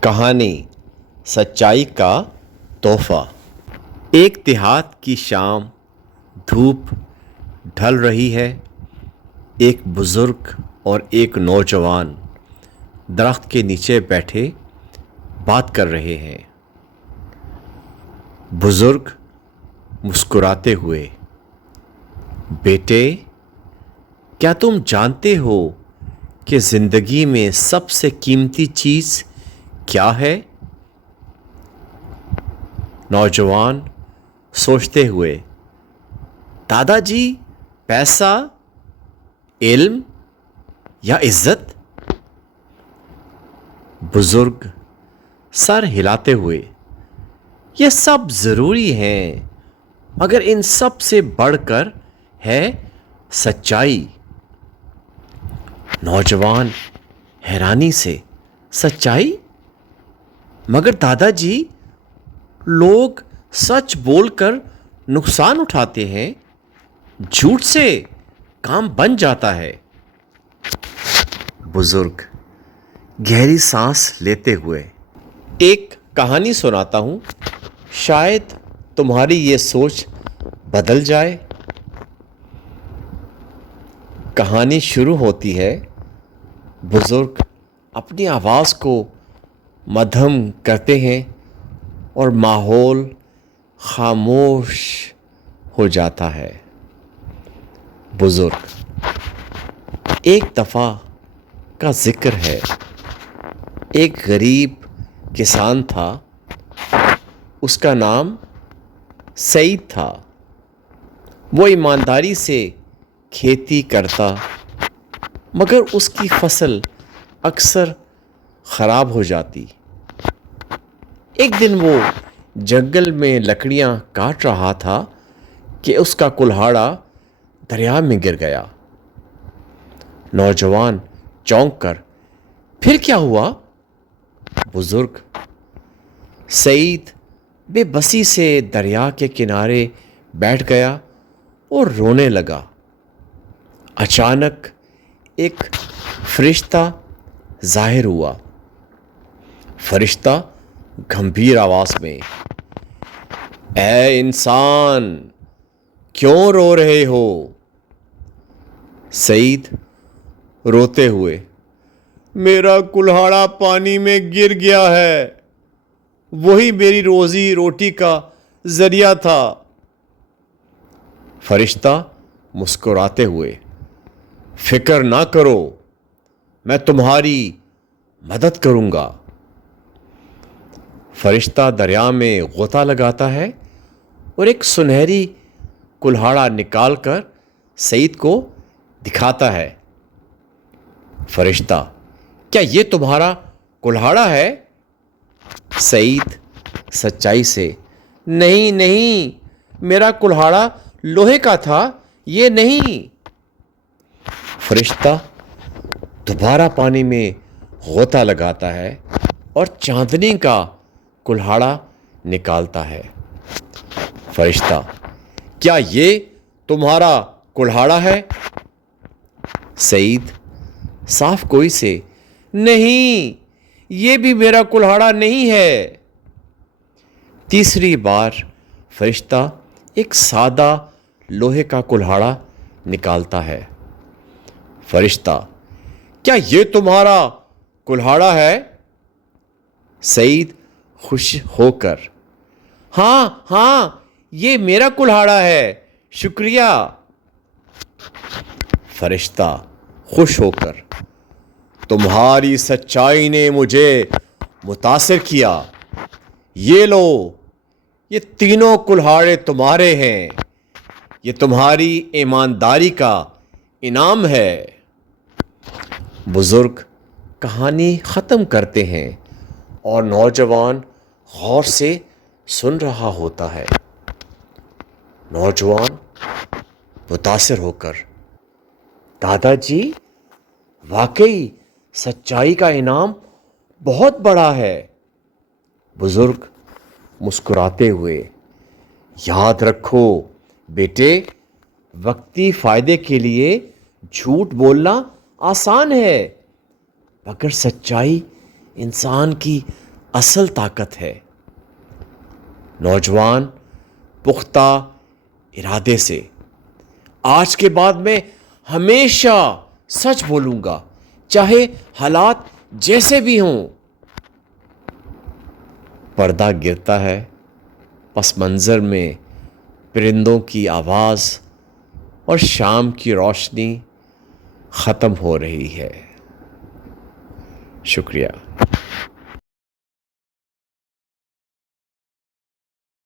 کہانی سچائی کا تحفہ۔ ایک دیہات کی شام، دھوپ ڈھل رہی ہے۔ ایک بزرگ اور ایک نوجوان درخت کے نیچے بیٹھے بات کر رہے ہیں۔ بزرگ مسکراتے ہوئے، بیٹے، کیا تم جانتے ہو کہ زندگی میں سب سے قیمتی چیز کیا ہے؟ نوجوان سوچتے ہوئے، دادا جی، پیسہ، علم یا عزت؟ بزرگ سر ہلاتے ہوئے، یہ سب ضروری ہیں، مگر ان سب سے بڑھ کر ہے سچائی۔ نوجوان حیرانی سے، سچائی؟ مگر دادا جی، لوگ سچ بول کر نقصان اٹھاتے ہیں، جھوٹ سے کام بن جاتا ہے۔ بزرگ گہری سانس لیتے ہوئے، ایک کہانی سناتا ہوں، شاید تمہاری یہ سوچ بدل جائے۔ کہانی شروع ہوتی ہے۔ بزرگ اپنی آواز کو مدھم کرتے ہیں اور ماحول خاموش ہو جاتا ہے۔ بزرگ، ایک دفعہ کا ذکر ہے، ایک غریب کسان تھا، اس کا نام سعید تھا۔ وہ ایمانداری سے کھیتی کرتا، مگر اس کی فصل اکثر خراب ہو جاتی۔ ایک دن وہ جنگل میں لکڑیاں کاٹ رہا تھا کہ اس کا کلہاڑا دریا میں گر گیا۔ نوجوان چونک کر، پھر کیا ہوا؟ بزرگ، سعید بے بسی سے دریا کے کنارے بیٹھ گیا اور رونے لگا۔ اچانک ایک فرشتہ ظاہر ہوا۔ فرشتہ گمبھیر آواز میں، اے انسان، کیوں رو رہے ہو؟ سعید روتے ہوئے، میرا کلہاڑا پانی میں گر گیا ہے، وہی میری روزی روٹی کا ذریعہ تھا۔ فرشتہ مسکراتے ہوئے، فکر نہ کرو، میں تمہاری مدد کروں گا۔ فرشتہ دریا میں غوطہ لگاتا ہے اور ایک سنہری کلہاڑا نکال کر سعید کو دکھاتا ہے۔ فرشتہ، کیا یہ تمہارا کلہاڑا ہے؟ سعید سچائی سے، نہیں نہیں، میرا کلہاڑا لوہے کا تھا، یہ نہیں۔ فرشتہ دوبارہ پانی میں غوطہ لگاتا ہے اور چاندنی کا کلہاڑا نکالتا ہے۔ فرشتہ، کیا یہ تمہارا کلہاڑا ہے؟ سعید صاف گوئی سے، نہیں، یہ بھی میرا کلہاڑا نہیں ہے۔ تیسری بار فرشتہ ایک سادہ لوہے کا کلہاڑا نکالتا ہے۔ فرشتہ، کیا یہ تمہارا کلہاڑا ہے؟ سعید خوش ہو کر، ہاں ہاں، یہ میرا کلہاڑا ہے، شکریہ۔ فرشتہ خوش ہو کر، تمہاری سچائی نے مجھے متاثر کیا، یہ لو، یہ تینوں کلہاڑے تمہارے ہیں، یہ تمہاری ایمانداری کا انعام ہے۔ بزرگ کہانی ختم کرتے ہیں اور نوجوان غور سے سن رہا ہوتا ہے۔ نوجوان متاثر ہو کر، دادا جی، واقعی سچائی کا انعام بہت بڑا ہے۔ بزرگ مسکراتے ہوئے، یاد رکھو بیٹے، وقتی فائدے کے لیے جھوٹ بولنا آسان ہے، مگر سچائی انسان کی اصل طاقت ہے۔ نوجوان پختہ ارادے سے، آج کے بعد میں ہمیشہ سچ بولوں گا، چاہے حالات جیسے بھی ہوں۔ پردہ گرتا ہے، پس منظر میں پرندوں کی آواز اور شام کی روشنی ختم ہو رہی ہے۔ شکریہ۔